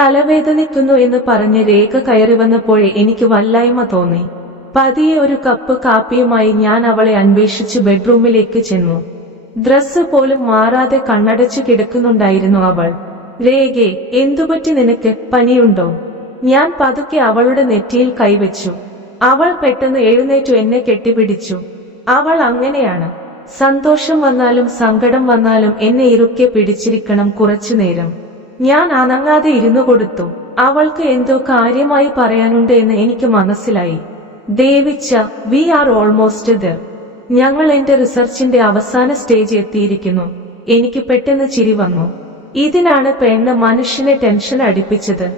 തലവേദനിക്കുന്നു എന്ന് പറഞ്ഞ് രേഖ കയറി വന്നപ്പോഴേ എനിക്ക് വല്ലായ്മ തോന്നി. പതിയെ ഒരു കപ്പ് കാപ്പിയുമായി ഞാൻ അവളെ അന്വേഷിച്ച് ബെഡ്റൂമിലേക്ക് ചെന്നു. ഡ്രസ്സ് പോലും മാറാതെ കണ്ണടച്ചു കിടക്കുന്നുണ്ടായിരുന്നു അവൾ. രേഖേ, എന്തുപറ്റി നിനക്ക്? പനിയുണ്ടോ? ഞാൻ പതുക്കെ അവളുടെ നെറ്റിയിൽ കൈവച്ചു. അവൾ പെട്ടെന്ന് എഴുന്നേറ്റു എന്നെ കെട്ടിപ്പിടിച്ചു. അവൾ അങ്ങനെയാണ്. സന്തോഷം വന്നാലും സങ്കടം വന്നാലും എന്നെ ഇറുക്കെ പിടിച്ചിരിക്കണം കുറച്ചു നേരം. ഞാൻ അനങ്ങാതെ ഇരുന്നു കൊടുത്തു. അവൾക്ക് എന്തോ കാര്യമായി പറയാനുണ്ട് എന്ന് എനിക്ക് മനസ്സിലായി. ദേവിച്ച, വി ആർ ഓൾമോസ്റ്റ് ദർ. ഞങ്ങൾ എന്റെ റിസർച്ചിന്റെ അവസാന സ്റ്റേജ് എത്തിയിരിക്കുന്നു. എനിക്ക് പെട്ടെന്ന് ചിരി വന്നു. ഇതിനാണ് പെണ്ണ് മനുഷ്യനെ ടെൻഷൻ അടിപ്പിച്ചത്.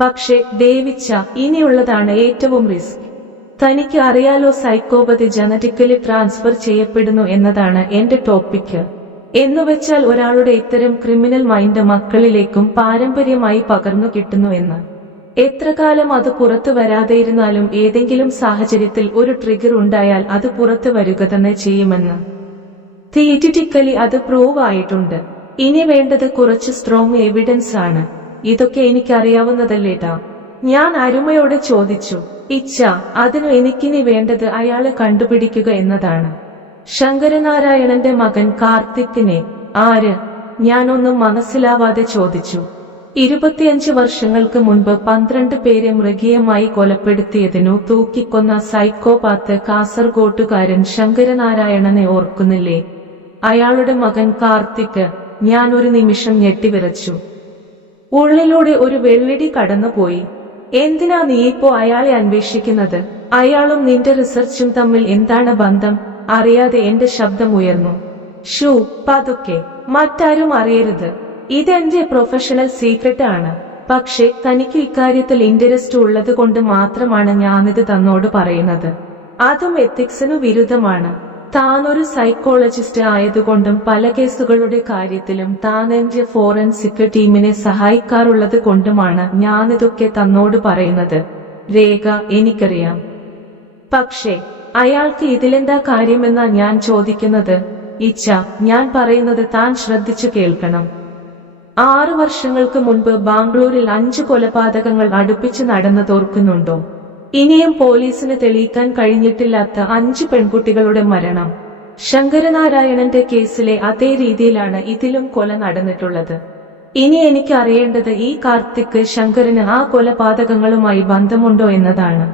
പക്ഷെ ദേവിച്ച, ഇനിയുള്ളതാണ് ഏറ്റവും റിസ്ക്. തനിക്ക് അറിയാലോ, സൈക്കോപതി ജനറ്റിക്കലി ട്രാൻസ്ഫർ ചെയ്യപ്പെടുന്നു എന്നതാണ് എന്റെ ടോപ്പിക്ക്. എന്നുവെച്ചാൽ ഒരാളുടെ ഇത്തരം ക്രിമിനൽ മൈൻഡ് മക്കളിലേക്കും പാരമ്പര്യമായി പകർന്നു കിട്ടുന്നു എന്ന്. എത്ര കാലം അത് പുറത്തു വരാതെയിരുന്നാലും ഏതെങ്കിലും സാഹചര്യത്തിൽ ഒരു ട്രിഗർ ഉണ്ടായാൽ അത് പുറത്തു വരിക തന്നെ ചെയ്യുമെന്ന് തിയറ്റിക്കലി അത് പ്രൂവ് ആയിട്ടുണ്ട്. ഇനി വേണ്ടത് കുറച്ച് സ്ട്രോങ് എവിഡൻസ് ആണ്. ഇതൊക്കെ എനിക്കറിയാവുന്നതല്ലേട്ടാ. ഞാൻ അരുമയോട് ചോദിച്ചു. ഇച്ഛ, അതിനു എനിക്കിനി വേണ്ടത് അയാളെ കണ്ടുപിടിക്കുക എന്നതാണ്. ശങ്കരനാരായണന്റെ മകൻ കാർത്തിക്കിനെ? ആര്? ഞാനൊന്നും മനസ്സിലാവാതെ ചോദിച്ചു. 25 വർഷങ്ങൾക്ക് മുൻപ് 12 പേരെ മൃഗീയമായി കൊലപ്പെടുത്തിയതിനു തൂക്കിക്കൊന്ന സൈക്കോപാത്ത് കാസർഗോട്ടുകാരൻ ശങ്കരനാരായണനെ ഓർക്കുന്നില്ലേ? അയാളുടെ മകൻ കാർത്തിക്. ഞാൻ ഒരു നിമിഷം ഞെട്ടിവിറച്ചു. ഉള്ളിലൂടെ ഒരു വെള്ളിടി കടന്നുപോയി. എന്തിനാ നീയിപ്പോ അയാളെ അന്വേഷിക്കുന്നത്? അയാളും നിന്റെ റിസർച്ചും തമ്മിൽ എന്താണ് ബന്ധം? അറിയാതെ എന്റെ ശബ്ദം ഉയർന്നു. ഷൂ, പതുക്കെ. മറ്റാരും അറിയരുത്. ഇതെന്റെ പ്രൊഫഷണൽ സീക്രട്ട് ആണ്. പക്ഷെ തനിക്ക് ഇക്കാര്യത്തിൽ ഇൻട്രസ്റ്റ് ഉള്ളത് കൊണ്ട് മാത്രമാണ് ഞാനിത് തന്നോട് പറയുന്നത്. അതും എത്തിക്സിനു വിരുദ്ധമാണ്. താനൊരു സൈക്കോളജിസ്റ്റ് ആയതുകൊണ്ടും പല കേസുകളുടെ കാര്യത്തിലും താൻ എന്റെ ഫോറൻസിക് ടീമിനെ സഹായിക്കാറുള്ളത് കൊണ്ടുമാണ് ഞാനിതൊക്കെ തന്നോട് പറയുന്നത്. രേഖ, എനിക്കറിയാം. പക്ഷേ അയാൾക്ക് ഇതിലെന്താ കാര്യമെന്നാ ഞാൻ ചോദിക്കുന്നത്. ഇച്ഛ, ഞാൻ പറയുന്നത് താൻ ശ്രദ്ധിച്ചു കേൾക്കണം. 6 വർഷങ്ങൾക്ക് മുൻപ് ബാംഗ്ലൂരിൽ 5 കൊലപാതകങ്ങൾ അടുപ്പിച്ച് നടന്നതോർക്കുന്നുണ്ടോ? ഇനിയും പോലീസിന് തെളിയിക്കാൻ കഴിഞ്ഞിട്ടില്ലാത്ത 5 പെൺകുട്ടികളുടെ മരണം. ശങ്കരനാരായണന്റെ കേസിലെ അതേ രീതിയിലാണ് ഇതിലും കൊല നടന്നിട്ടുള്ളത്. ഇനി എനിക്ക് അറിയേണ്ടത് ഈ കാർത്തിക് ശങ്കരന് ആ കൊലപാതകങ്ങളുമായി ബന്ധമുണ്ടോ എന്നതാണ്.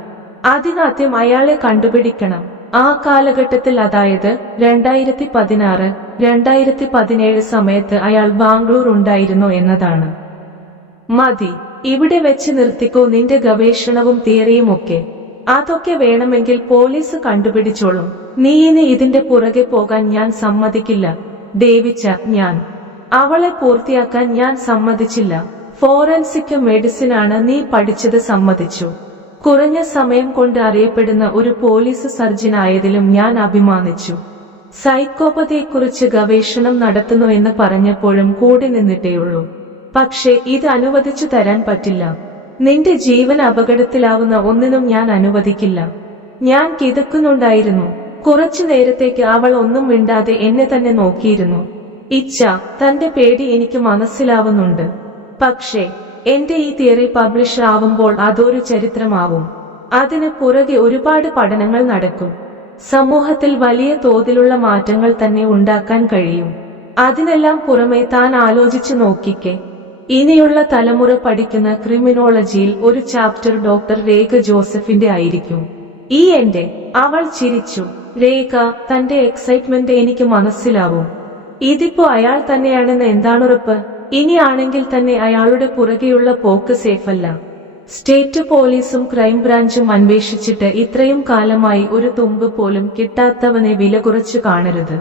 അതിനാദ്യം അയാളെ കണ്ടുപിടിക്കണം. ആ കാലഘട്ടത്തിൽ, അതായത് 2016, 2017 സമയത്ത് അയാൾ ബാംഗ്ലൂർ ഉണ്ടായിരുന്നോ എന്നതാണ്. മതി, ഇവിടെ വെച്ച് നിർത്തിക്കോ നിന്റെ ഗവേഷണവും തിയറിയും ഒക്കെ. അതൊക്കെ വേണമെങ്കിൽ പോലീസ് കണ്ടുപിടിച്ചോളും. നീ ഇനി ഇതിന്റെ പുറകെ പോകാൻ ഞാൻ സമ്മതിക്കില്ല. ദേവിച്ച, ഞാൻ അവളെ പൂർത്തിയാക്കാൻ ഞാൻ സമ്മതിച്ചില്ല. ഫോറൻസിക് മെഡിസിൻ ആണ് നീ പഠിച്ചത്, സമ്മതിച്ചു. കുറഞ്ഞ സമയം കൊണ്ട് അറിയപ്പെടുന്ന ഒരു പോലീസ് സർജൻ ആയതിലും ഞാൻ അഭിമാനിച്ചു. സൈക്കോപതിയെക്കുറിച്ച് ഗവേഷണം നടത്തുന്നുവെന്ന് പറഞ്ഞപ്പോഴും കൂടി നിന്നിട്ടേയുള്ളൂ. പക്ഷേ ഇത് അനുവദിച്ചു തരാൻ പറ്റില്ല. നിന്റെ ജീവൻ അപകടത്തിലാവുന്ന ഒന്നിനും ഞാൻ അനുവദിക്കില്ല. ഞാൻ കിതക്കുന്നുണ്ടായിരുന്നു. കുറച്ചു നേരത്തേക്ക് അവൾ ഒന്നും മിണ്ടാതെ എന്നെ തന്നെ നോക്കിയിരുന്നു. ഇച്ഛ, തന്റെ പേടി എനിക്ക് മനസ്സിലാവുന്നുണ്ട്. പക്ഷേ എന്റെ ഈ തിയറി പബ്ലിഷ് ആവുമ്പോൾ അതൊരു ചരിത്രമാവും. അതിന് പുറകെ ഒരുപാട് പഠനങ്ങൾ നടക്കും. സമൂഹത്തിൽ വലിയ തോതിലുള്ള മാറ്റങ്ങൾ തന്നെ ഉണ്ടാക്കാൻ കഴിയും. അതിനെല്ലാം പുറമെ താൻ ആലോചിച്ചു നോക്കിക്കേ. ഇനിയുള്ള തലമുറ പഠിക്കുന്ന ക്രിമിനോളജിയിൽ ഒരു ചാപ്റ്റർ ഡോക്ടർ രേഖ ജോസഫിന്റെ ആയിരിക്കും. അവൾ ചിരിച്ചു. രേഖ, തന്റെ എക്സൈറ്റ്മെന്റ് എനിക്ക് മനസ്സിലാവും. ഇതിപ്പോ അയാൾ തന്നെയാണെന്ന് എന്താണുറപ്പ്? ഇനിയാണെങ്കിൽ തന്നെ അയാളുടെ പുറകെയുള്ള പോക്ക് സേഫല്ല. സ്റ്റേറ്റ് പോലീസും ക്രൈംബ്രാഞ്ചും അന്വേഷിച്ചിട്ട് ഇത്രയും കാലമായി ഒരു തുമ്പ് പോലും കിട്ടാത്തവനെ വില കുറച്ചു കാണരുത്.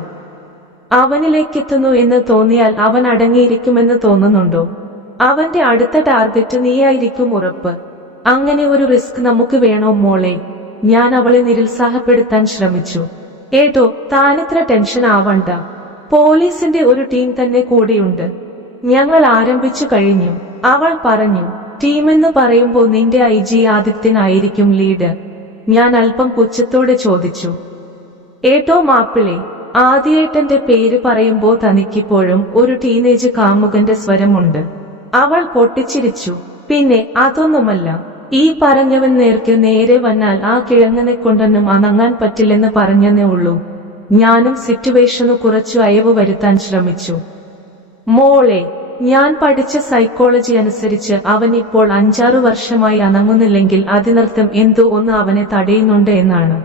അവനിലേക്കെത്തുന്നു എന്ന് തോന്നിയാൽ അവൻ അടങ്ങിയിരിക്കുമെന്ന് തോന്നുന്നുണ്ടോ? അവന്റെ അടുത്ത ടാർഗറ്റ് നീയായിരിക്കും ഉറപ്പ്. അങ്ങനെ ഒരു റിസ്ക് നമുക്ക് വേണോ മോളെ? ഞാൻ അവളെ നിരുത്സാഹപ്പെടുത്താൻ ശ്രമിച്ചു. ഏട്ടോ, താനിത്ര ടെൻഷൻ ആവണ്ട. പോലീസിന്റെ ഒരു ടീം തന്നെ കൂടെയുണ്ട്. ഞങ്ങൾ ആരംഭിച്ചു കഴിഞ്ഞു, അവൾ പറഞ്ഞു. ടീമെന്ന് പറയുമ്പോൾ നിന്റെ IG ആദിത്യനായിരിക്കും ലീഡർ? ഞാൻ അല്പം പുച്ഛത്തോടെ ചോദിച്ചു. ഏട്ടോ മാപ്പിളെ, ആദിയേട്ടന്റെ പേര് പറയുമ്പോൾ തനിക്കിപ്പോഴും ഒരു ടീനേജ് കാമുകന്റെ സ്വരമുണ്ട്. അവൾ പൊട്ടിച്ചിരിച്ചു. പിന്നെ അതൊന്നുമല്ല, ഈ പറഞ്ഞവൻ നേർക്ക് നേരെ വന്നാൽ ആ കിഴങ്ങനെ കൊണ്ടൊന്നും അനങ്ങാൻ പറ്റില്ലെന്ന് പറഞ്ഞെന്നേ ഉള്ളൂ. ഞാനും സിറ്റുവേഷനു കുറച്ചു അയവ് വരുത്താൻ ശ്രമിച്ചു. മോളെ, ഞാൻ പഠിച്ച സൈക്കോളജി അനുസരിച്ച് അവൻ ഇപ്പോൾ 5-6 വർഷമായി അനങ്ങുന്നില്ലെങ്കിൽ അതിനർത്ഥം എന്തോ ഒന്ന് അവനെ തടയുന്നുണ്ട് എന്നാണ്.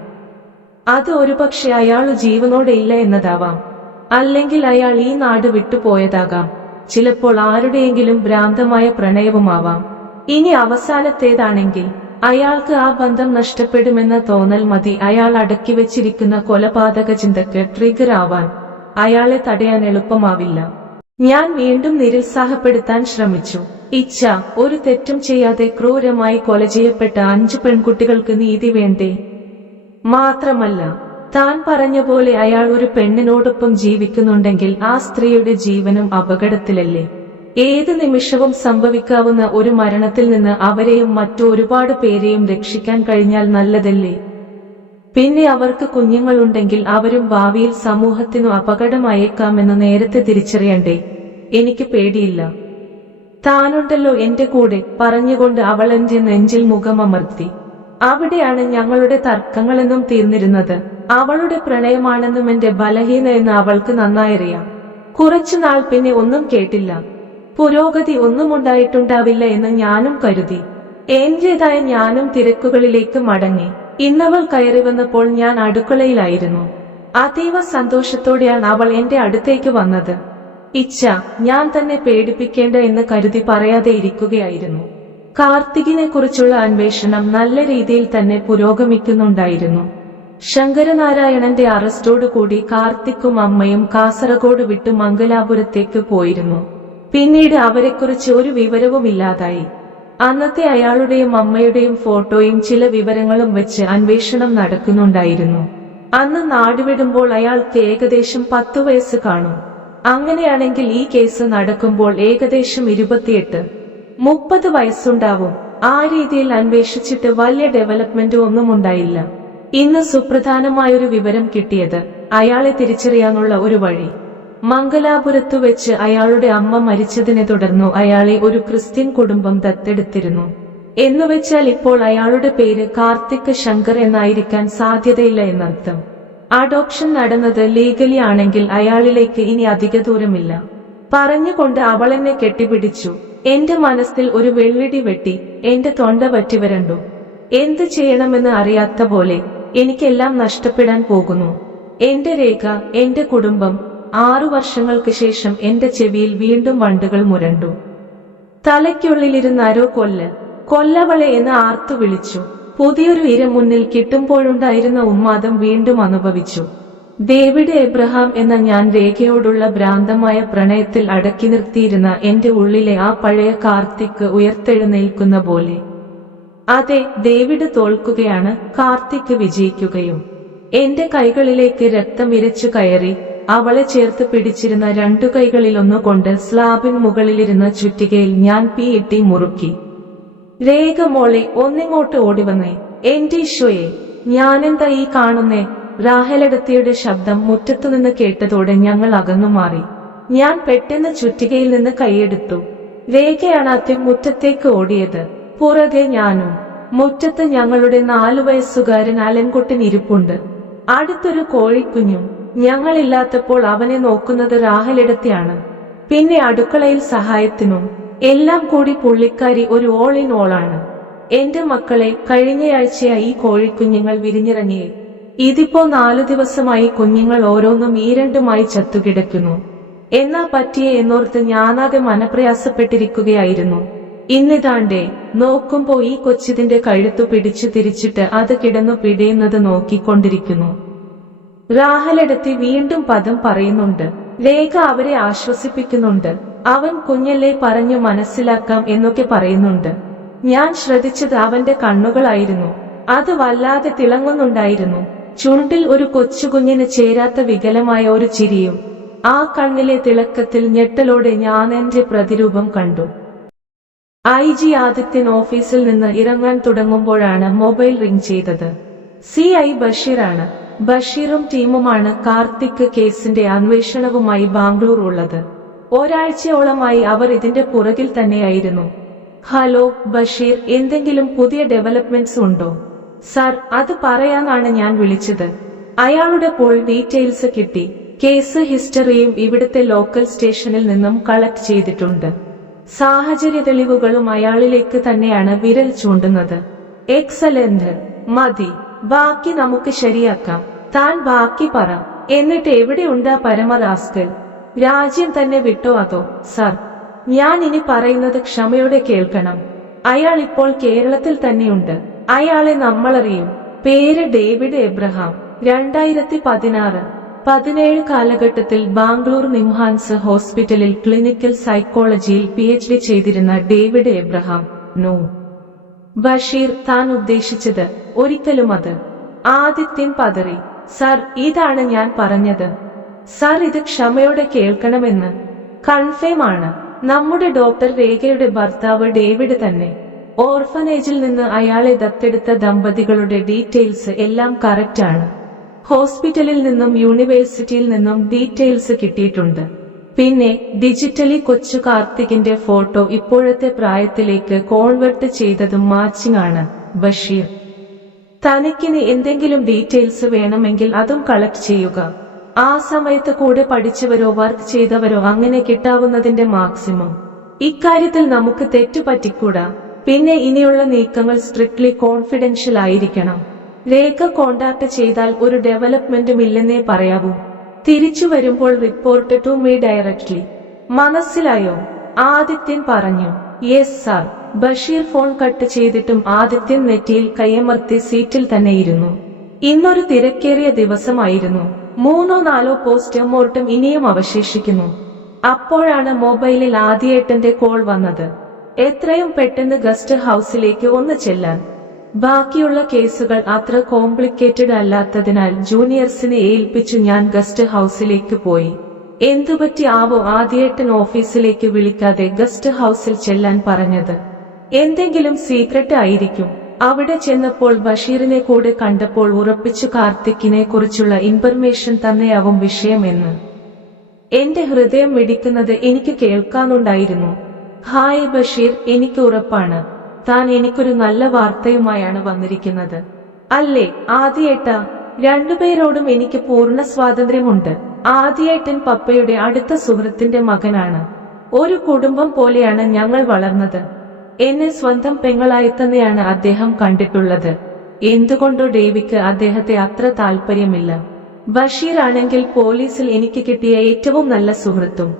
അത് ഒരുപക്ഷെ അയാളു ജീവനോടെ ഇല്ല എന്നതാവാം, അല്ലെങ്കിൽ അയാൾ ഈ നാട് വിട്ടുപോയതാകാം, ചിലപ്പോൾ ആരുടെയെങ്കിലും ഭ്രാന്തമായ പ്രണയവുമാവാം. ഇനി അവസാനത്തേതാണെങ്കിൽ അയാൾക്ക് ആ ബന്ധം നഷ്ടപ്പെടുമെന്ന തോന്നൽ മതി അയാൾ അടക്കിവെച്ചിരിക്കുന്ന കൊലപാതക ചിന്തക്ക് ട്രിഗർ ആവാൻ. അയാളെ തടയാൻ എളുപ്പമാവില്ല. ഞാൻ വീണ്ടും നിരുത്സാഹപ്പെടുത്താൻ ശ്രമിച്ചു. ഇച്ഛ, ഒരു തെറ്റും ചെയ്യാതെ ക്രൂരമായി കൊല ചെയ്യപ്പെട്ട 5 പെൺകുട്ടികൾക്ക് നീതി വേണ്ടേ? മാത്രമല്ല, താൻ പറഞ്ഞ പോലെ അയാൾ ഒരു പെണ്ണിനോടൊപ്പം ജീവിക്കുന്നുണ്ടെങ്കിൽ ആ സ്ത്രീയുടെ ജീവനും അപകടത്തിലല്ലേ? ഏത് നിമിഷവും സംഭവിക്കാവുന്ന ഒരു മരണത്തിൽ നിന്ന് അവരെയും മറ്റു ഒരുപാട് പേരെയും രക്ഷിക്കാൻ കഴിഞ്ഞാൽ നല്ലതല്ലേ? പിന്നെ അവർക്ക് കുഞ്ഞുങ്ങളുണ്ടെങ്കിൽ അവരും ഭാവിയിൽ സമൂഹത്തിനു അപകടമായേക്കാമെന്ന് നേരത്തെ തിരിച്ചറിയണ്ടേ? എനിക്ക് പേടിയില്ല, താനുണ്ടല്ലോ എന്റെ കൂടെ, പറഞ്ഞുകൊണ്ട് അവൾ എന്റെ നെഞ്ചിൽ മുഖമമർത്തി. അവിടെയാണ് ഞങ്ങളുടെ തർക്കങ്ങളെന്നും തീർന്നിരുന്നത്. അവളുടെ പ്രണയമാണെന്നും എന്റെ ബലഹീനയെന്ന് അവൾക്ക് നന്നായറിയാം. കുറച്ചുനാൾ പിന്നെ ഒന്നും കേട്ടില്ല. പുരോഗതി ഒന്നും ഉണ്ടായിട്ടുണ്ടാവില്ല എന്ന് ഞാനും കരുതി. എന്റേതായ ഞാനും തിരക്കുകളിലേക്ക് മടങ്ങി. ഇന്നവൾ കയറി വന്നപ്പോൾ ഞാൻ അടുക്കളയിലായിരുന്നു. അതീവ സന്തോഷത്തോടെയാണ് അവൾ എന്റെ അടുത്തേക്ക് വന്നത്. ഇച്ഛ, ഞാൻ തന്നെ പേടിപ്പിക്കേണ്ട എന്ന് കരുതി പറയാതെ ഇരിക്കുകയായിരുന്നു. കാർത്തികിനെ കുറിച്ചുള്ള അന്വേഷണം നല്ല രീതിയിൽ തന്നെ പുരോഗമിക്കുന്നുണ്ടായിരുന്നു. ശങ്കരനാരായണന്റെ അറസ്റ്റോടുകൂടി കാർത്തിക്കും അമ്മയും കാസർഗോഡ് വിട്ട് മംഗലാപുരത്തേക്ക് പോയിരുന്നു. പിന്നീട് അവരെക്കുറിച്ച് ഒരു വിവരവുമില്ലാതായി. അന്നത്തെ അയാളുടെയും അമ്മയുടെയും ഫോട്ടോയും ചില വിവരങ്ങളും വെച്ച് അന്വേഷണം നടക്കുന്നുണ്ടായിരുന്നു. അന്ന് നാടുവിടുമ്പോൾ അയാൾക്ക് ഏകദേശം 10 വയസ്സ് കാണും. അങ്ങനെയാണെങ്കിൽ ഈ കേസ് നടക്കുമ്പോൾ ഏകദേശം 28-30 വയസ്സുണ്ടാവും. ആ രീതിയിൽ അന്വേഷിച്ചിട്ട് വലിയ ഡെവലപ്മെന്റ് ഒന്നും ഉണ്ടായില്ല. ഇന്ന് സുപ്രധാനമായൊരു വിവരം കിട്ടിയത് അയാളെ തിരിച്ചറിയാനുള്ള ഒരു വഴി. മംഗലാപുരത്തു വെച്ച് അയാളുടെ അമ്മ മരിച്ചതിനെ തുടർന്നു അയാളെ ഒരു ക്രിസ്ത്യൻ കുടുംബം ദത്തെടുത്തിരുന്നു. എന്നുവെച്ചാൽ ഇപ്പോൾ അയാളുടെ പേര് കാർത്തിക് ശങ്കർ എന്നായിരിക്കാൻ സാധ്യതയില്ല എന്നർത്ഥം. അഡോപ്ഷൻ നടന്നത് ലീഗലി ആണെങ്കിൽ അയാളിലേക്ക് ഇനി അധിക ദൂരമില്ല. പറഞ്ഞുകൊണ്ട് അവളെന്നെ കെട്ടിപ്പിടിച്ചു. എന്റെ മനസ്സിൽ ഒരു വെള്ളിടി വെട്ടി. എന്റെ തൊണ്ട വറ്റിവരണ്ടു. എന്ത് ചെയ്യണമെന്ന് അറിയാത്ത പോലെ. എനിക്കെല്ലാം നഷ്ടപ്പെടാൻ പോകുന്നു. എന്റെ രേഖ, എന്റെ കുടുംബം. 6 വർഷങ്ങൾക്ക് ശേഷം എന്റെ ചെവിയിൽ വീണ്ടും വണ്ടുകൾ മുരണ്ടു. തലയ്ക്കുള്ളിലിരുന്ന് ആരോ കൊല്ലവളെ എന്ന് ആർത്തു വിളിച്ചു. പുതിയൊരു ഇര മുന്നിൽ കിട്ടുമ്പോഴുണ്ടായിരുന്ന ഉന്മാദം വീണ്ടും അനുഭവിച്ചു. ഡേവിഡ് എബ്രഹാം എന്ന ഞാൻ രേഖയോടുള്ള ഭ്രാന്തമായ പ്രണയത്തിൽ അടക്കി നിർത്തിയിരുന്ന എന്റെ ഉള്ളിലെ ആ പഴയ കാർത്തിക് ഉയർത്തെഴുന്നേൽക്കുന്ന പോലെ. അതെ, ഡേവിഡ് തോൽക്കുകയാണ്, കാർത്തിക് വിജയിക്കുകയും. എന്റെ കൈകളിലേക്ക് രക്തം ഇരച്ചു കയറി. അവളെ ചേർത്ത് പിടിച്ചിരുന്ന 2 കൈകളിലൊന്നുകൊണ്ട് സ്ലാബിന് മുകളിലിരുന്ന ചുറ്റികയിൽ ഞാൻ പീയിട്ടി മുറുക്കി. രേഖ മോളെ, ഒന്നിങ്ങോട്ട് ഓടിവന്നേ. എന്റെ ഈശോയെ, ഞാനെന്താ ഈ കാണുന്നേ? റാഹലടത്തിയുടെ ശബ്ദം മുറ്റത്തുനിന്ന് കേട്ടതോടെ ഞങ്ങൾ അകന്നുമാറി. ഞാൻ പെട്ടെന്ന് ചുറ്റികയിൽ നിന്ന് കൈയെടുത്തു. രേഖയാണ് ആദ്യം മുറ്റത്തേക്ക് ഓടിയത്, പുറകെ ഞാനും. മുറ്റത്ത് ഞങ്ങളുടെ 4 വയസ്സുകാരൻ അലൻകുട്ടൻ ഇരിപ്പുണ്ട്. അടുത്തൊരു കോഴിക്കുഞ്ഞും. ഞങ്ങളില്ലാത്തപ്പോൾ അവനെ നോക്കുന്നത് റാഹലിടത്തെയാണ്. പിന്നെ അടുക്കളയിൽ സഹായത്തിനും. എല്ലാം കൂടി പുള്ളിക്കാരി ഒരു ഓൾ ഇൻ ഓളാണ്. എന്റെ മക്കളെ, കഴിഞ്ഞയാഴ്ചയായി ഈ കോഴിക്കുഞ്ഞുങ്ങൾ വിരിഞ്ഞിറങ്ങിയേ. ഇതിപ്പോ 4 ദിവസമായി കുഞ്ഞുങ്ങൾ ഓരോന്നും ഈരണ്ടുമായി ചത്തുകിടക്കുന്നു. എന്നാ പറ്റിയേ എന്നോർത്ത് ഞാനാകെ മനപ്രയാസപ്പെട്ടിരിക്കുകയായിരുന്നു. ഇന്നിതാണ്ടേ, നോക്കുമ്പോ ഈ കൊച്ചിതിന്റെ കഴുത്തു പിടിച്ചു തിരിച്ചിട്ട് അത് കിടന്നു പിടയുന്നത് നോക്കിക്കൊണ്ടിരിക്കുന്നു. റാഹലെടുത്തി വീണ്ടും പദം പറയുന്നുണ്ട്. രേഖ അവരെ ആശ്വസിപ്പിക്കുന്നുണ്ട്. അവൻ കുഞ്ഞല്ലേ, പറഞ്ഞു മനസ്സിലാക്കാം എന്നൊക്കെ പറയുന്നുണ്ട്. ഞാൻ ശ്രദ്ധിച്ചത് അവന്റെ കണ്ണുകളായിരുന്നു. അത് വല്ലാതെ തിളങ്ങുന്നുണ്ടായിരുന്നു. ചുണ്ടിൽ ഒരു കൊച്ചുകുഞ്ഞിന് ചേരാത്ത വികലമായ ഒരു ചിരിയും. ആ കണ്ണിലെ തിളക്കത്തിൽ ഞെട്ടലോടെ ഞാൻ എന്റെ പ്രതിരൂപം കണ്ടു. IG ആദിത്യൻ ഓഫീസിൽ നിന്ന് ഇറങ്ങാൻ തുടങ്ങുമ്പോഴാണ് മൊബൈൽ റിംഗ് ചെയ്തത്. CI ബഷീറാണ്. ബഷീറും ടീമുമാണ് കാർത്തിക് കേസിന്റെ അന്വേഷണവുമായി ബാംഗ്ലൂർ ഉള്ളത്. ഒരാഴ്ചയോളമായി അവർ ഇതിന്റെ പുറകിൽ തന്നെയായിരുന്നു. ഹലോ ബഷീർ, എന്തെങ്കിലും പുതിയ ഡെവലപ്മെന്റ്സ് ഉണ്ടോ? സർ, അത് പറയാനാണ് ഞാൻ വിളിച്ചത്. അയാളുടെ പോൾ ഡീറ്റെയിൽസ് കിട്ടി. കേസ് ഹിസ്റ്ററിയും ഇവിടുത്തെ ലോക്കൽ സ്റ്റേഷനിൽ നിന്നും കളക്ട് ചെയ്തിട്ടുണ്ട്. സാഹചര്യ തെളിവുകളും അയാളിലേക്ക് തന്നെയാണ് വിരൽ ചൂണ്ടുന്നത്. എക്സലന്റ്, മതി. ബാക്കി നമുക്ക് ശരിയാക്കാം. താൻ ബാക്കി പറ. എന്നിട്ട് എവിടെയുണ്ടാ പരമറാസ്കൽ? രാജ്യം തന്നെ വിട്ടോ അതോ? സർ, ഞാൻ ഇനി പറയുന്നത് ക്ഷമയോടെ കേൾക്കണം. അയാൾ ഇപ്പോൾ കേരളത്തിൽ തന്നെയുണ്ട്. അയാളെ നമ്മളറിയും. പേര് ഡേവിഡ് എബ്രഹാം. 2016-17 കാലഘട്ടത്തിൽ ബാംഗ്ലൂർ നിംഹാൻസ് ഹോസ്പിറ്റലിൽ ക്ലിനിക്കൽ സൈക്കോളജിയിൽ PhD ചെയ്തിരുന്ന ഡേവിഡ് എബ്രഹാം. നോ ബഷീർ, താൻ ഉദ്ദേശിച്ചത് ഒരിക്കലും അത്. ആദിത്യൻ പതറി. സർ, ഇതാണ് ഞാൻ പറഞ്ഞത്. സർ, ഇത് ക്ഷമയോടെ കേൾക്കണമെന്ന്. കൺഫേം ആണ്. നമ്മുടെ ഡോക്ടർ രേഖയുടെ ഭർത്താവ് ഡേവിഡ് തന്നെ. ഓർഫനേജിൽ നിന്ന് അയാളെ ദത്തെടുത്ത ദമ്പതികളുടെ ഡീറ്റെയിൽസ് എല്ലാം കറക്റ്റ് ആണ്. ഹോസ്പിറ്റലിൽ നിന്നും യൂണിവേഴ്സിറ്റിയിൽ നിന്നും ഡീറ്റെയിൽസ് കിട്ടിയിട്ടുണ്ട്. പിന്നെ ഡിജിറ്റലി കൊച്ചു കാർത്തികിന്റെ ഫോട്ടോ ഇപ്പോഴത്തെ പ്രായത്തിലേക്ക് കോൺവെർട്ട് ചെയ്തതും മാച്ചിങ് ആണ്. ബഷീർ, തനിക്കിനി എന്തെങ്കിലും ഡീറ്റെയിൽസ് വേണമെങ്കിൽ അതും കളക്ട് ചെയ്യുക. ആ സമയത്ത് കൂടെ പഠിച്ചവരോ വർക്ക് ചെയ്തവരോ അങ്ങനെ കിട്ടാവുന്നതിന്റെ മാക്സിമം. ഇക്കാര്യത്തിൽ നമുക്ക് തെറ്റുപറ്റിക്കൂടാ. പിന്നെ ഇനിയുള്ള നീക്കങ്ങൾ സ്ട്രിക്ട്ലി കോൺഫിഡൻഷ്യൽ ആയിരിക്കണം. രേഖ കോണ്ടാക്ട് ചെയ്താൽ ഒരു ഡെവലപ്മെന്റും ഇല്ലെന്നേ പറയാവൂ. തിരിച്ചു വരുമ്പോൾ റിപ്പോർട്ട് ടു മീ ഡയറക്ട്ലി. മനസ്സിലായോ? ആദിത്യൻ പറഞ്ഞു. Yes sir. Basheer phone cut ചെയ്തിട്ടും ആദിത്യൻ നെറ്റിയിൽ കൈയമർത്തി സീറ്റിൽ തന്നെ ഇരുന്നു. ഇന്നൊരു തിരക്കേറിയ ദിവസമായിരുന്നു. 3-4 പോസ്റ്റ്മോർട്ടം ഇനിയും അവശേഷിക്കുന്നു. അപ്പോഴാണ് മൊബൈലിൽ ആദിയേട്ടന്റെ കോൾ വന്നത്. എത്രയും പെട്ടെന്ന് ഗസ്റ്റ് ഹൌസിലേക്ക് ഒന്ന് ചെല്ലാൻ. ബാക്കിയുള്ള കേസുകൾ അത്ര കോംപ്ലിക്കേറ്റഡ് അല്ലാത്തതിനാൽ ജൂനിയേഴ്സിനെ ഏൽപ്പിച്ചു ഞാൻ ഗസ്റ്റ് ഹൌസിലേക്ക് പോയി. എന്തുപറ്റി ആവോ ആദിയേട്ടൻ ഓഫീസിലേക്ക് വിളിക്കാതെ ഗസ്റ്റ് ഹൌസിൽ ചെല്ലാൻ പറഞ്ഞത്? എന്തെങ്കിലും സീക്രട്ട് ആയിരിക്കും. അവിടെ ചെന്നപ്പോൾ ബഷീറിനെ കൂടെ കണ്ടപ്പോൾ ഉറപ്പിച്ചു കാർത്തിക്കിനെ കുറിച്ചുള്ള ഇൻഫർമേഷൻ തന്നെയാവും വിഷയമെന്ന്. എന്റെ ഹൃദയം മിടിക്കുന്നത് എനിക്ക് കേൾക്കാനുണ്ടായിരുന്നു. ഹായ് ബഷീർ, എനിക്ക് ഉറപ്പാണ് താൻ എനിക്കൊരു നല്ല വാർത്തയുമായാണ് വന്നിരിക്കുന്നത്. അല്ലേ ആദിയേട്ട? രണ്ടുപേരോടും എനിക്ക് പൂർണ്ണ സ്വാതന്ത്ര്യമുണ്ട്. ആദിയേട്ടൻ പപ്പയുടെ അടുത്ത സുഹൃത്തിന്റെ മകനാണ്. ഒരു കുടുംബം പോലെയാണ് ഞങ്ങൾ വളർന്നത്. എന്നെ സ്വന്തം പെങ്ങളായി തന്നെയാണ് അദ്ദേഹം കണ്ടിട്ടുള്ളത്. എന്തുകൊണ്ടോ ഡേവിക്ക് അദ്ദേഹത്തെ അത്ര താല്പര്യമില്ല. ബഷീർ ആണെങ്കിൽ പോലീസിൽ എനിക്ക് കിട്ടിയ ഏറ്റവും നല്ല സുഹൃത്തും.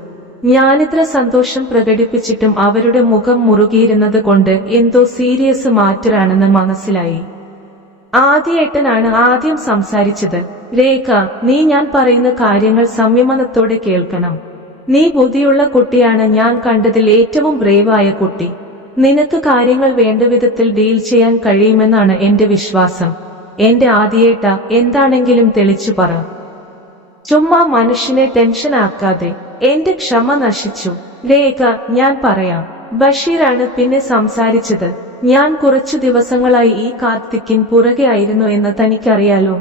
ഞാനിത്ര സന്തോഷം പ്രകടിപ്പിച്ചിട്ടും അവരുടെ മുഖം മുറുകിയിരുന്നത് കൊണ്ട് എന്തോ സീരിയസ് മാറ്ററാണെന്ന് മനസ്സിലായി. ആദിയേട്ടനാണ് ആദ്യം സംസാരിച്ചത്. രേഖ, നീ ഞാൻ പറയുന്ന കാര്യങ്ങൾ സംയമനത്തോടെ കേൾക്കണം. നീ ബുദ്ധിയുള്ള കുട്ടിയാണ് ഞാൻ കണ്ടതിൽ ഏറ്റവും ബ്രേവായ കുട്ടി. നിനക്ക് കാര്യങ്ങൾ വേണ്ട വിധത്തിൽ ഡീൽ ചെയ്യാൻ കഴിയുമെന്നാണ് എന്റെ വിശ്വാസം. എന്റെ ആദിയേട്ട, എന്താണെങ്കിലും തെളിച്ചു പറ. ചുമ്മാ മനുഷ്യനെ ടെൻഷൻ ആക്കാതെ. എന്റെ ക്ഷമ നശിച്ചു. രേഖ, ഞാൻ പറയാം. ബഷീറാണ് പിന്നെ സംസാരിച്ചത്. ഞാൻ കുറച്ചു ദിവസങ്ങളായി ഈ കാർത്തിക്കിൻ പുറകെ ആയിരുന്നു എന്ന് തനിക്കറിയാലോ.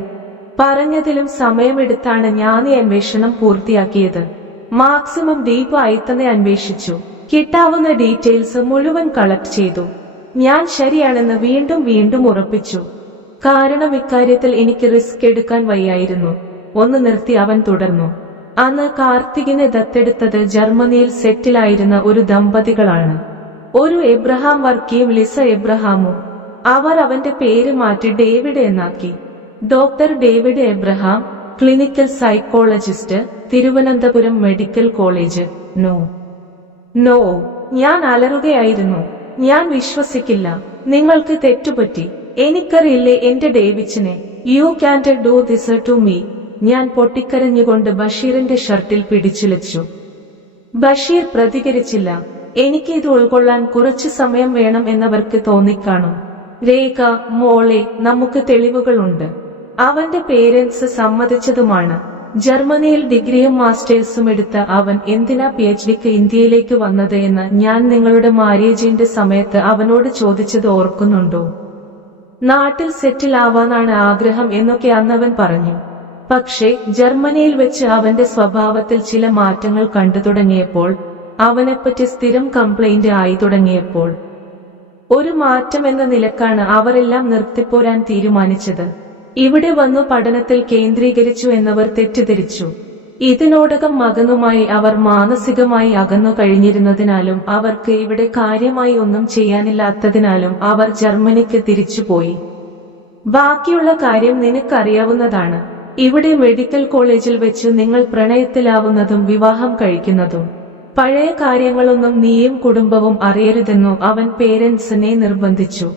പറഞ്ഞതിലും സമയമെടുത്താണ് ഞാൻ ഈ അന്വേഷണം പൂർത്തിയാക്കിയത്. മാക്സിമം ഡീപ്പ് ആയി തന്നെ അന്വേഷിച്ചു. കിട്ടാവുന്ന ഡീറ്റെയിൽസ് മുഴുവൻ കളക്ട് ചെയ്തു. ഞാൻ ശരിയാണെന്ന് വീണ്ടും വീണ്ടും ഉറപ്പിച്ചു. കാരണം ഇക്കാര്യത്തിൽ എനിക്ക് റിസ്ക് എടുക്കാൻ വയ്യായിരുന്നു. ഒന്ന് നിർത്തി അവൻ തുടർന്നു. അന്ന് കാർത്തികിനെ ദത്തെടുത്തത് ജർമ്മനിയിൽ സെറ്റിലായിരുന്ന ഒരു ദമ്പതികളാണ്. ഒരു എബ്രഹാം വർക്കിയും ലിസ എബ്രഹാമും. അവർ അവന്റെ പേര് മാറ്റി ഡേവിഡ് എന്നാക്കി. Doctor David Abraham, clinical psychologist, Thiruvananthapuram medical college. No no, ഞാൻ അലറുകയായിരുന്നു. ഞാൻ വിശ്വസിക്കില്ല. നിങ്ങൾക്ക് തെറ്റുപറ്റി. എനിക്കറിയില്ലേ എന്റെ ഡേവിച്ചിനെ. You can't do this to me. ഞാൻ പൊട്ടിക്കരഞ്ഞുകൊണ്ട് ബഷീറിന്റെ ഷർട്ടിൽ പിടിച്ചുലച്ചു. ബഷീർ പ്രതികരിച്ചില്ല. എനിക്ക് ഇത് ഉൾക്കൊള്ളാൻ കുറച്ചു സമയം വേണം എന്നവർക്ക് തോന്നിക്കാണും. രേഖ, മോളെ, നമുക്ക് തെളിവുകളുണ്ട്. അവന്റെ പേരൻസ് സമ്മതിച്ചതുമാണ്. ജർമ്മനിയിൽ ഡിഗ്രിയും മാസ്റ്റേഴ്സും എടുത്ത അവൻ എന്തിനാ PhDക്ക് ഇന്ത്യയിലേക്ക് വന്നത് എന്ന് ഞാൻ നിങ്ങളുടെ മാര്യേജിന്റെ സമയത്ത് അവനോട് ചോദിച്ചത് ഓർക്കുന്നുണ്ടോ? നാട്ടിൽ സെറ്റിൽ ആവാനാണ് ആഗ്രഹം എന്നൊക്കെ അന്നവൻ പറഞ്ഞു. പക്ഷേ ജർമ്മനിയിൽ വെച്ച് അവന്റെ സ്വഭാവത്തിൽ ചില മാറ്റങ്ങൾ കണ്ടു തുടങ്ങിയപ്പോൾ, അവനെപ്പറ്റി സ്ഥിരം കംപ്ലൈന്റ് ആയി തുടങ്ങിയപ്പോൾ, ഒരു മാറ്റം എന്ന നിലക്കാണ് അവരെല്ലാം നിർത്തിപ്പോരാൻ തീരുമാനിച്ചത്. ഇവിടെ വന്നു പഠനത്തിൽ കേന്ദ്രീകരിച്ചു എന്നവർ തെറ്റിദ്ധരിച്ചു. ഇതിനോടകം മകനുമായി അവർ മാനസികമായി അകന്നു കഴിഞ്ഞിരുന്നതിനാലും അവർക്ക് ഇവിടെ കാര്യമായി ഒന്നും ചെയ്യാനില്ലാത്തതിനാലും അവർ ജർമ്മനിക്ക് തിരിച്ചുപോയി. ബാക്കിയുള്ള കാര്യം നിനക്കറിയാവുന്നതാണ്. ഇവിടെ മെഡിക്കൽ കോളേജിൽ വെച്ച് നിങ്ങൾ പ്രണയത്തിലാവുന്നതും വിവാഹം കഴിക്കുന്നതും. പഴയ കാര്യങ്ങളൊന്നും നീയും കുടുംബവും അറിയരുതെന്നു അവൻ പേരൻസിനെ നിർബന്ധിച്ചു.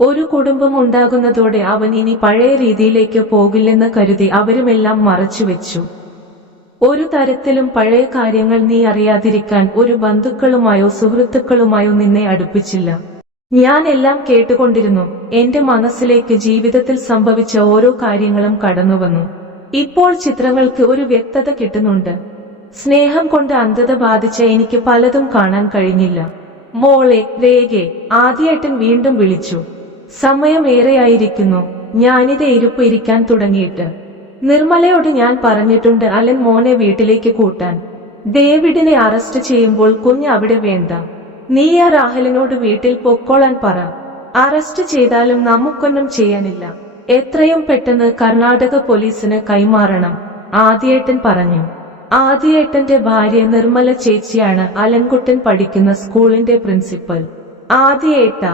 ഒരു കുടുംബം ഉണ്ടാകുന്നതോടെ അവൻ ഇനി പഴയ രീതിയിലേക്ക് പോകില്ലെന്ന് കരുതി അവരുമെല്ലാം മറച്ചുവെച്ചു. ഒരു തരത്തിലും പഴയ കാര്യങ്ങൾ നീ അറിയാതിരിക്കാൻ ഒരു ബന്ധുക്കളുമായോ സുഹൃത്തുക്കളുമായോ നിന്നെ അടുപ്പിച്ചില്ല. ഞാൻ എല്ലാം കേട്ടുകൊണ്ടിരുന്നു. എന്റെ മനസ്സിലേക്ക് ജീവിതത്തിൽ സംഭവിച്ച ഓരോ കാര്യങ്ങളും കടന്നുവന്നു. ഇപ്പോൾ ചിത്രങ്ങൾക്ക് ഒരു വ്യക്തത കിട്ടുന്നുണ്ട്. സ്നേഹം കൊണ്ട് അന്ധത ബാധിച്ച എനിക്ക് പലതും കാണാൻ കഴിഞ്ഞില്ല. മോളെ, രേഖെ, ആദ്യേട്ടൻ വീണ്ടും വിളിച്ചു. സമയം ഏറെയായിരിക്കുന്നു. ഞാനിത് ഇരുപ്പ് ഇരിക്കാൻ തുടങ്ങിയിട്ട്. നിർമ്മലയോട് ഞാൻ പറഞ്ഞിട്ടുണ്ട് അലൻ മോനെ വീട്ടിലേക്ക് കൂട്ടാൻ. ഡേവിഡിനെ അറസ്റ്റ് ചെയ്യുമ്പോൾ കുഞ്ഞ് അവിടെ വേണ്ട. നീ ആ രാഹുലിനോട് വീട്ടിൽ പൊക്കോളാൻ പറ. അറസ്റ്റ് ചെയ്താലും നമുക്കൊന്നും ചെയ്യാനില്ല. എത്രയും പെട്ടെന്ന് കർണാടക പോലീസിന് കൈമാറണം, ആദ്യേട്ടൻ പറഞ്ഞു. ആദ്യേട്ടന്റെ ഭാര്യ നിർമ്മല ചേച്ചിയാണ് അലൻകുട്ടൻ പഠിക്കുന്ന സ്കൂളിന്റെ പ്രിൻസിപ്പൽ. ആദ്യേട്ട,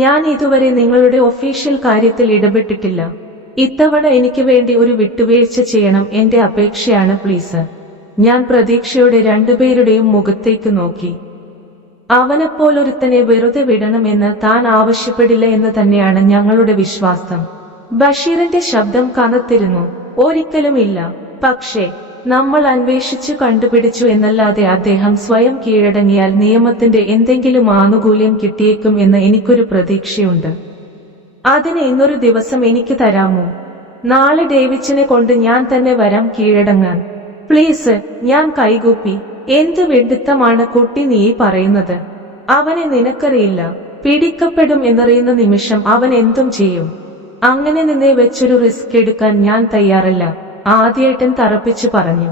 ഞാൻ ഇതുവരെ നിങ്ങളുടെ ഒഫീഷ്യൽ കാര്യത്തിൽ ഇടപെട്ടിട്ടില്ല. ഇത്തവണ എനിക്ക് വേണ്ടി ഒരു വിട്ടുവീഴ്ച ചെയ്യണം, എന്റെ അപേക്ഷയാണ് പ്ലീസ്. ഞാൻ പ്രതീക്ഷയോടെ രണ്ടുപേരുടെയും മുഖത്തേക്ക് നോക്കി. അവനെപ്പോലൊരുത്തനെ വെറുതെ വിടണമെന്ന് താൻ ആവശ്യപ്പെടില്ല എന്ന് തന്നെയാണ് ഞങ്ങളുടെ വിശ്വാസം. ബഷീറിന്റെ ശബ്ദം കനത്തിരുന്നു. ഒരിക്കലും ഇല്ല. പക്ഷേ നമ്മൾ അന്വേഷിച്ചു കണ്ടുപിടിച്ചു എന്നല്ലാതെ അദ്ദേഹം സ്വയം കീഴടങ്ങിയാൽ നിയമത്തിന്റെ എന്തെങ്കിലും ആനുകൂല്യം കിട്ടിയേക്കും എന്ന് എനിക്കൊരു പ്രതീക്ഷയുണ്ട്. അതിന് ഇന്നൊരു ദിവസം എനിക്ക് തരാമോ? നാളെ ഡേവിഡിനെ കൊണ്ട് ഞാൻ തന്നെ വരാം കീഴടങ്ങാൻ. പ്ലീസ്. ഞാൻ കൈകൂപ്പി. എന്ത് വിഡ്ഢിത്തമാണ് കുട്ടി നീ പറയുന്നത്? അവനെ നിനക്കറിയില്ല. പിടിക്കപ്പെടും എന്നറിയുന്ന നിമിഷം അവൻ എന്തും ചെയ്യും. അങ്ങനെ നിന്നെ വെച്ചൊരു റിസ്ക് എടുക്കാൻ ഞാൻ തയ്യാറല്ല, ആദ്യേട്ടൻ തറപ്പിച്ചു പറഞ്ഞു.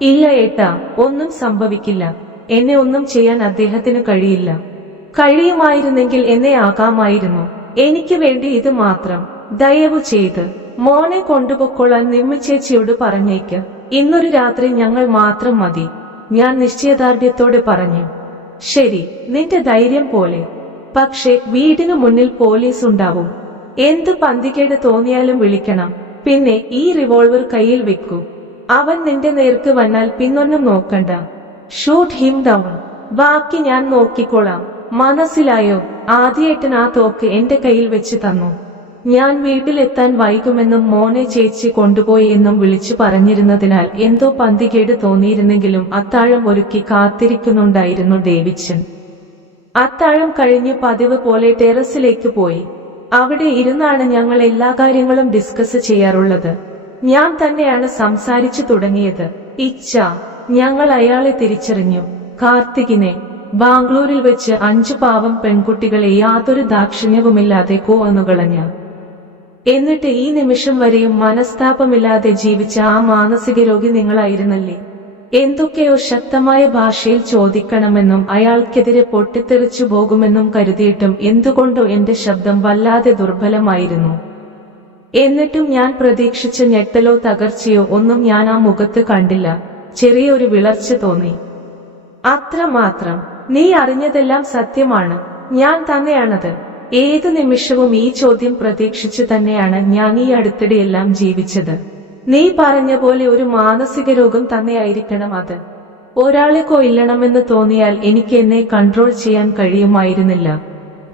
ഇല്ല ഏട്ടാ, ഒന്നും സംഭവിക്കില്ല. എന്നെ ഒന്നും ചെയ്യാൻ അദ്ദേഹത്തിന് കഴിയില്ല. കഴിയുമായിരുന്നെങ്കിൽ എന്നെ ആകാമായിരുന്നു. എനിക്ക് വേണ്ടി ഇത് മാത്രം. ദയവു ചെയ്ത് മോനെ കൊണ്ടുപോയിക്കൊള്ളാൻ നിമ്മിച്ചേച്ചിയോട് പറഞ്ഞേക്ക്. ഇന്നൊരു രാത്രി ഞങ്ങൾ മാത്രം മതി, ഞാൻ നിശ്ചയദാർഢ്യത്തോടെ പറഞ്ഞു. ശരി, നിന്റെ ധൈര്യം പോലെ. പക്ഷേ വീടിനു മുന്നിൽ പോലീസ് ഉണ്ടാവും. എന്ത് പന്തികേട് തോന്നിയാലും വിളിക്കണം. പിന്നെ ഈ റിവോൾവർ കയ്യിൽ വെക്കൂ. അവൻ നിന്റെ നേർക്ക് വന്നാൽ പിന്നൊന്നും നോക്കണ്ട. Shoot him down. ബാക്കി ഞാൻ നോക്കിക്കോളാം. മനസ്സിലായോ? ആദ്യേട്ടൻ ആ തോക്ക് എന്റെ കയ്യിൽ വെച്ച് തന്നു. ഞാൻ വീട്ടിലെത്താൻ വൈകുമെന്നും മോനെ ചേച്ചി കൊണ്ടുപോയി എന്നും വിളിച്ചു പറഞ്ഞിരുന്നതിനാൽ എന്തോ പന്തികേട് തോന്നിയിരുന്നെങ്കിലും അത്താഴം ഒരുക്കി കാത്തിരിക്കുന്നുണ്ടായിരുന്നു ഡേവിഡ്സൺ. അത്താഴം കഴിഞ്ഞു പതിവ് പോലെ ടെറസിലേക്ക് പോയി. അവിടെ ഇരുന്നാണ് ഞങ്ങൾ എല്ലാ കാര്യങ്ങളും ഡിസ്കസ് ചെയ്യാറുള്ളത്. ഞാൻ തന്നെയാണ് സംസാരിച്ചു തുടങ്ങിയത്. ഇച്ഛ, ഞങ്ങൾ അയാളെ തിരിച്ചറിഞ്ഞു. കാർത്തികിനെ. ബാംഗ്ലൂരിൽ വെച്ച് 5 പാവം പെൺകുട്ടികളെ യാതൊരു ദാക്ഷിണ്യവുമില്ലാതെ കൊന്നുകളഞ്ഞ. എന്നിട്ട് ഈ നിമിഷം വരെയും മനസ്താപമില്ലാതെ ജീവിച്ച ആ മാനസിക രോഗി നിങ്ങളായിരുന്നല്ലേ? എന്തൊക്കെയോ ശക്തമായ ഭാഷയിൽ ചോദിക്കണമെന്നും അയാൾക്കെതിരെ പൊട്ടിത്തെറിച്ചു പോകുമെന്നും കരുതിയിട്ടും എന്തുകൊണ്ടോ എന്റെ ശബ്ദം വല്ലാതെ ദുർബലമായിരുന്നു. എന്നിട്ടും ഞാൻ പ്രതീക്ഷിച്ച ഞെട്ടലോ തകർച്ചയോ ഒന്നും ഞാൻ ആ മുഖത്ത് കണ്ടില്ല. ചെറിയൊരു വിളർച്ച തോന്നി, അത്രമാത്രം. നീ അറിഞ്ഞതെല്ലാം സത്യമാണ്. ഞാൻ തന്നെയാണത്. ഏതു നിമിഷവും ഈ ചോദ്യം പ്രതീക്ഷിച്ചു തന്നെയാണ് ഞാൻ ഈ അടുത്തിടെയെല്ലാം ജീവിച്ചത്. നീ പറഞ്ഞ പോലെ ഒരു മാനസിക രോഗം തന്നെയായിരിക്കണം അത്. ഒരാളെ കൊല്ലണമെന്ന് തോന്നിയാൽ എനിക്ക് എന്നെ കൺട്രോൾ ചെയ്യാൻ കഴിയുമായിരുന്നില്ല.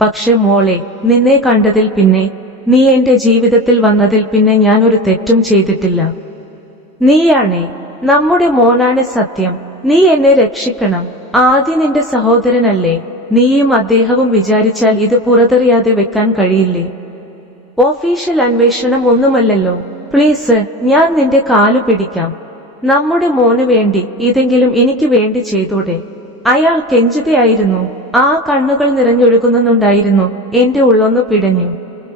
പക്ഷെ മോളെ, നിന്നെ കണ്ടതിൽ പിന്നെ, നീ എന്റെ ജീവിതത്തിൽ വന്നതിൽ പിന്നെ ഞാൻ ഒരു തെറ്റും ചെയ്തിട്ടില്ല. നീയാണേ നമ്മുടെ മോനാണ് സത്യം. നീ എന്നെ രക്ഷിക്കണം. ആദ്യം നിന്റെ സഹോദരനല്ലേ? നീയും അദ്ദേഹവും വിചാരിച്ചാൽ ഇത് പുറത്തറിയാതെ വെക്കാൻ കഴിയില്ലേ? ഒഫീഷ്യൽ അന്വേഷണം ഒന്നുമല്ലല്ലോ. പ്ലീസ്, ഞാൻ നിന്റെ കാലു പിടിക്കാം. നമ്മുടെ മോന് വേണ്ടി ഇതെങ്കിലും എനിക്ക് വേണ്ടി ചെയ്തോടെ. അയാൾ കെഞ്ചുകയായിരുന്നു. ആ കണ്ണുകൾ നിറഞ്ഞൊഴുകുന്നുണ്ടായിരുന്നു. എന്റെ ഉള്ളൊന്നു പിടഞ്ഞു.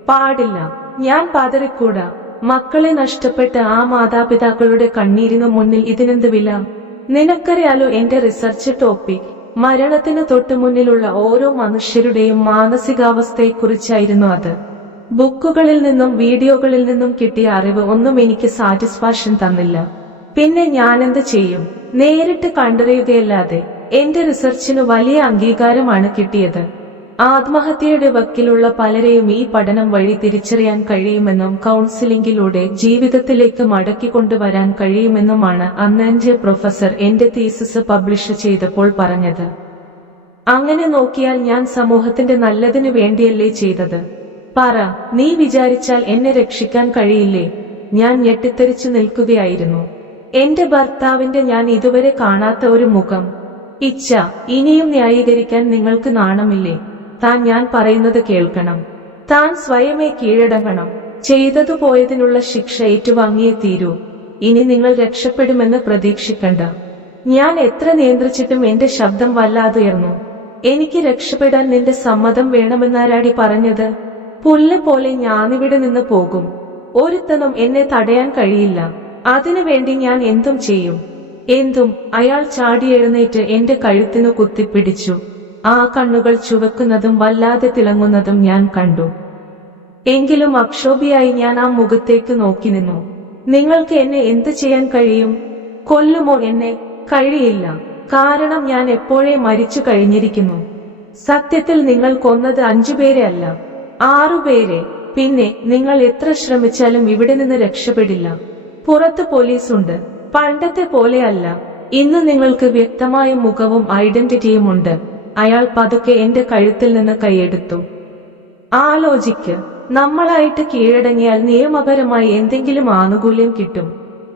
പാടില്ല, ഞാൻ പതറിക്കൂടാ. മക്കളെ നഷ്ടപ്പെട്ട ആ മാതാപിതാക്കളുടെ കണ്ണീരിനു മുന്നിൽ ഇതിനെന്ത് വില? നിനക്കറിയാലോ എന്റെ റിസർച്ച് ടോപ്പിക് മരണത്തിന് തൊട്ടുമുന്നിലുള്ള ഓരോ മനുഷ്യരുടെയും മാനസികാവസ്ഥയെക്കുറിച്ചായിരുന്നു അത്. ബുക്കുകളിൽ നിന്നും വീഡിയോകളിൽ നിന്നും കിട്ടിയ അറിവ് ഒന്നും എനിക്ക് സാറ്റിസ്ഫാക്ഷൻ തന്നില്ല. പിന്നെ ഞാനെന്ത് ചെയ്യും? നേരിട്ട് കണ്ടറിയുകയല്ലാതെ. എന്റെ റിസർച്ചിന് വലിയ അംഗീകാരമാണ് കിട്ടിയത്. ആത്മഹത്യയുടെ വക്കിലുള്ള പലരെയും ഈ പഠനം വഴി തിരിച്ചറിയാൻ കഴിയുമെന്നും കൗൺസിലിംഗിലൂടെ ജീവിതത്തിലേക്ക് മടക്കിക്കൊണ്ടുവരാൻ കഴിയുമെന്നുമാണ് അന്ന് എന്റെ പ്രൊഫസർ എന്റെ തീസിസ് പബ്ലിഷ് ചെയ്തപ്പോൾ പറഞ്ഞത്. അങ്ങനെ നോക്കിയാൽ ഞാൻ സമൂഹത്തിന്റെ നല്ലതിനു വേണ്ടിയല്ലേ ചെയ്തത്? പറ, നീ വിചാരിച്ചാൽ എന്നെ രക്ഷിക്കാൻ കഴിയില്ലേ? ഞാൻ ഞെട്ടിത്തെറിച്ചു നിൽക്കുകയായിരുന്നു. എന്റെ ഭർത്താവിന്റെ ഞാൻ ഇതുവരെ കാണാത്ത ഒരു മുഖം. ഇച്ഛ, ഇനിയും ന്യായീകരിക്കാൻ നിങ്ങൾക്ക് നാണമില്ലേ? താൻ ഞാൻ പറയുന്നത് കേൾക്കണം. താൻ സ്വയമേ കീഴടങ്ങണം. ചെയ്തതു പോയതിനുള്ള ശിക്ഷ ഏറ്റുവാങ്ങിയേ തീരൂ. ഇനി നിങ്ങൾ രക്ഷപ്പെടുമെന്ന് പ്രതീക്ഷിക്കണ്ട. ഞാൻ എത്ര നിയന്ത്രിച്ചിട്ടും എന്റെ ശബ്ദം വല്ലാതുയർന്നു. എനിക്ക് രക്ഷപ്പെടാൻ നിന്റെ സമ്മതം വേണമെന്നാരാടി പറഞ്ഞത്? പുല്ല് പോലെ ഞാനിവിടെ നിന്ന് പോകും. ഒരുത്തനും എന്നെ തടയാൻ കഴിയില്ല. അതിനുവേണ്ടി ഞാൻ എന്തും ചെയ്യും. എന്തും. അയാൾ ചാടിയെഴുന്നേറ്റ് എന്റെ കഴുത്തിനു കുത്തിപ്പിടിച്ചു. ആ കണ്ണുകൾ ചുവക്കുന്നതും വല്ലാതെ തിളങ്ങുന്നതും ഞാൻ കണ്ടു. എങ്കിലും അക്ഷോഭിയായി ഞാൻ ആ മുഖത്തേക്ക് നോക്കി നിന്നു. നിങ്ങൾക്ക് എന്നെ എന്ത് ചെയ്യാൻ കഴിയും? കൊല്ലുമോ എന്നെ? കഴിയില്ല. കാരണം ഞാൻ എപ്പോഴേ മരിച്ചു കഴിഞ്ഞിരിക്കുന്നു. സത്യത്തിൽ നിങ്ങൾ കൊന്നത് 5 പേരെ അല്ല, 6 പേരെ. പിന്നെ നിങ്ങൾ എത്ര ശ്രമിച്ചാലും ഇവിടെ നിന്ന് രക്ഷപ്പെടില്ല. പുറത്ത് പോലീസുണ്ട്. പണ്ടത്തെ പോലെയല്ല. ഇന്ന് നിങ്ങൾക്ക് വ്യക്തമായ മുഖവും ഐഡന്റിറ്റിയും ഉണ്ട്. അയാൾ പതുക്കെ എന്റെ കഴുത്തിൽ നിന്ന് കൈയെടുത്തു. ആലോചിക്ക്. നമ്മളായിട്ട് കീഴടങ്ങിയാൽ നിയമപരമായി എന്തെങ്കിലും ആനുകൂല്യം കിട്ടും.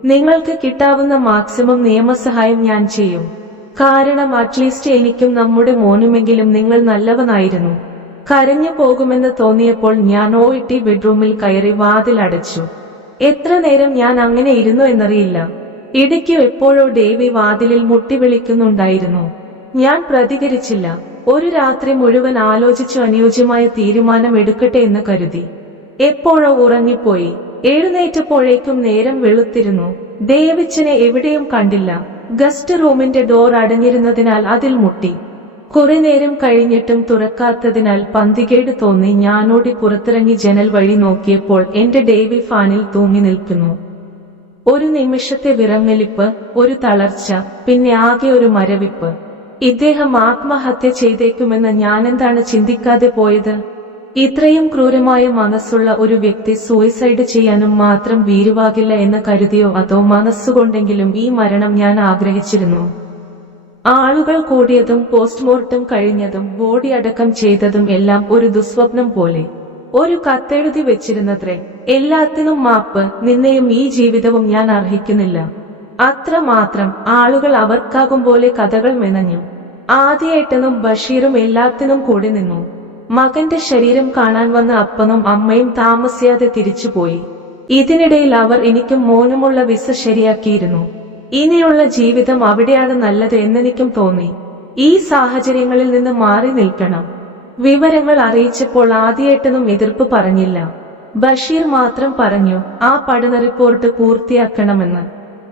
നിങ്ങൾക്ക് കിട്ടാവുന്ന മാക്സിമം നിയമസഹായം ഞാൻ ചെയ്യും. കാരണം അറ്റ്ലീസ്റ്റ് എനിക്കും നമ്മുടെ മോനുമെങ്കിലും നിങ്ങൾ നല്ലവനായിരുന്നു. കരഞ്ഞു പോകുമെന്ന് തോന്നിയപ്പോൾ ഞാൻ OIT ബെഡ്റൂമിൽ കയറി വാതിൽ അടച്ചു. എത്ര നേരം ഞാൻ അങ്ങനെ ഇരുന്നു എന്നറിയില്ല. ഇടയ്ക്ക് എപ്പോഴോ ഡേവി വാതിലിൽ മുട്ടി വിളിക്കുന്നുണ്ടായിരുന്നു. ഞാൻ പ്രതികരിച്ചില്ല. ഒരു രാത്രി മുഴുവൻ ആലോചിച്ചു അനുയോജ്യമായ തീരുമാനം എടുക്കട്ടെ എന്ന് കരുതി. എപ്പോഴോ ഉറങ്ങിപ്പോയി. എഴുന്നേറ്റപ്പോഴേക്കും നേരം വെളുത്തിരുന്നു. ഡേവിച്ചനെ എവിടെയും കണ്ടില്ല. ഗസ്റ്റ് റൂമിന്റെ ഡോർ അടഞ്ഞിരുന്നതിനാൽ അതിൽ മുട്ടി. കുറെ നേരം കഴിഞ്ഞിട്ടും തുറക്കാത്തതിനാൽ പന്തികേട് തോന്നി ഞാനോടി പുറത്തിറങ്ങി ജനൽ വഴി നോക്കിയപ്പോൾ എന്റെ ഡേവി ഫാനിൽ തൂങ്ങി നിൽക്കുന്നു. ഒരു നിമിഷത്തെ വിറങ്ങലിപ്പ്, ഒരു തളർച്ച, പിന്നെ ആകെ ഒരു മരവിപ്പ്. ഇദ്ദേഹം ആത്മഹത്യ ചെയ്തേക്കുമെന്ന് ഞാനെന്താണ് ചിന്തിക്കാതെ പോയത്? ഇത്രയും ക്രൂരമായ മനസ്സുള്ള ഒരു വ്യക്തി സൂയിസൈഡ് ചെയ്യാനും മാത്രം വീരുവാകില്ല എന്ന് കരുതിയോ, അതോ മനസ്സുകൊണ്ടെങ്കിലും ഈ മരണം ഞാൻ ആഗ്രഹിച്ചിരുന്നു? ആളുകൾ കൂടിയതും പോസ്റ്റ്മോർട്ടം കഴിഞ്ഞതും ബോഡി അടക്കം ചെയ്തതും എല്ലാം ഒരു ദുസ്വപ്നം പോലെ. ഒരു കത്തെഴുതി വെച്ചിരുന്നത്രേ, എല്ലാത്തിനും മാപ്പ്, നിന്നെയും ഈ ജീവിതവും ഞാൻ അർഹിക്കുന്നില്ല. അത്ര മാത്രം. ആളുകൾ അവർക്കാകും പോലെ കഥകൾ മെനഞ്ഞു. ആദ്യേട്ടനും ബഷീറും എല്ലാത്തിനും കൂടി നിന്നു. മകന്റെ ശരീരം കാണാൻ വന്ന അപ്പനും അമ്മയും താമസിയാതെ തിരിച്ചുപോയി. ഇതിനിടയിൽ അവർ എനിക്കും മോനുമുള്ള വിസ ശരിയാക്കിയിരുന്നു. ഇനിയുള്ള ജീവിതം അവിടെയാണ് നല്ലത് എന്നെനിക്കും തോന്നി. ഈ സാഹചര്യങ്ങളിൽ നിന്ന് മാറി നിൽക്കണം. വിവരങ്ങൾ അറിയിച്ചപ്പോൾ ആദ്യേട്ടനും എതിർപ്പ് പറഞ്ഞില്ല. ബഷീർ മാത്രം പറഞ്ഞു, ആ പഠന റിപ്പോർട്ട് പൂർത്തിയാക്കണമെന്ന്.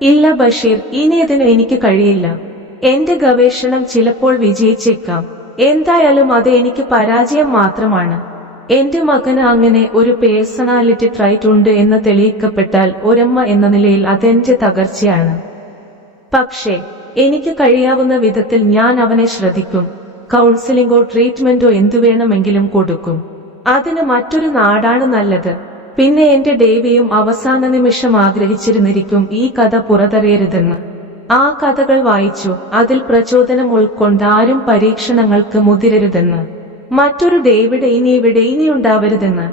ഇല്ല ബഷീർ, ഇനിയതിന് എനിക്ക് കഴിയില്ല. എന്റെ ഗവേഷണം ചിലപ്പോൾ വിജയിച്ചേക്കാം. എന്തായാലും അത് എനിക്ക് പരാജയം മാത്രമാണ്. എന്റെ മകന് അങ്ങനെ ഒരു പേഴ്സണാലിറ്റി ട്രൈറ്റ് ഉണ്ട് എന്ന് തെളിയിക്കപ്പെട്ടാൽ ഒരമ്മ എന്ന നിലയിൽ അതെന്റെ തകർച്ചയാണ്. പക്ഷേ എനിക്ക് കഴിയാവുന്ന വിധത്തിൽ ഞാൻ അവനെ ശ്രദ്ധിക്കും. കൗൺസിലിംഗോ ട്രീറ്റ്മെന്റോ എന്തുവേണമെങ്കിലും കൊടുക്കും. അതിന് മറ്റൊരു നാടാണ് നല്ലത്. പിന്നെ എന്റെ ഡേവിയും അവസാന നിമിഷം ആഗ്രഹിച്ചിരുന്നിരിക്കും ഈ കഥ പുറത്തറിയരുതെന്ന്. ആ കഥകൾ വായിച്ചു. അതിൽ പ്രചോദനം ഉൾക്കൊണ്ട് ആരും പരീക്ഷണങ്ങൾക്ക് മുതിരരുതെന്ന്. മറ്റൊരു ഡേവിഡ് ഇനിയുണ്ടാവരുതെന്ന്.